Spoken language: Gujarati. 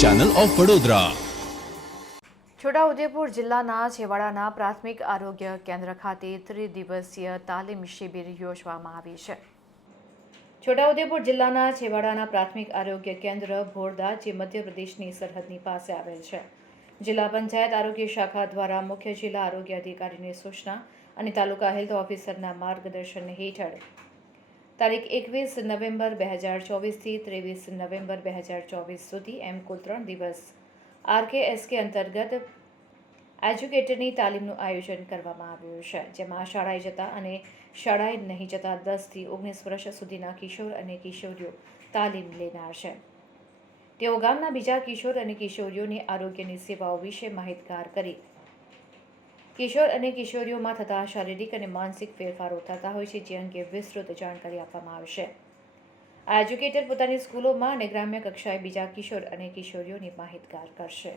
ચેનલ ઓફ વડોદરા છોટાઉદેપુર જિલ્લાના છેવાડાના પ્રાથમિક આરોગ્ય કેન્દ્ર ખાતે ત્રિદિવસીય તાલીમ શિબિર યોજવામાં આવી છે. છોટાઉદેપુર જિલ્લાના છેવાડાના પ્રાથમિક આરોગ્ય કેન્દ્ર ભોરદા, જે મધ્યપ્રદેશની સરહદની પાસે આવેલ છે. જિલ્લા પંચાયત આરોગ્ય શાખા દ્વારા મુખ્ય જિલ્લા આરોગ્ય અધિકારીની સૂચના અને તાલુકા હેલ્થ ઓફિસરના માર્ગદર્શન હેઠળ તારીખ એકવીસ નવેમ્બર બે હજાર ચોવીસથી ત્રેવીસ નવેમ્બર બે હજાર ચોવીસ સુધી એમ કુલ ત્રણ દિવસ. આરકેએસકે અંતર્ગત એજ્યુકેટરની તાલીમનું આયોજન કરવામાં આવ્યું છે, જેમાં શાળાએ જતા અને શાળાએ નહીં જતા દસથી ઓગણીસ વર્ષ સુધીના કિશોર અને કિશોરીઓ તાલીમ લેનાર છે. તેઓ ગામના બીજા કિશોર અને કિશોરીઓની આરોગ્યની સેવાઓ વિશે માહિતગાર કરી કિશોર અને કિશોરીઓમાં થતા શારીરિક અને માનસિક ફેરફારો થતા હોય છે, જે અંગે વિસ્તૃત જાણકારી આપવામાં આવશે આ એજ્યુકેટર પોતાની સ્કૂલોમાં અને ગ્રામ્ય કક્ષાએ બીજા કિશોર અને કિશોરીઓની માહિતગાર કરશે.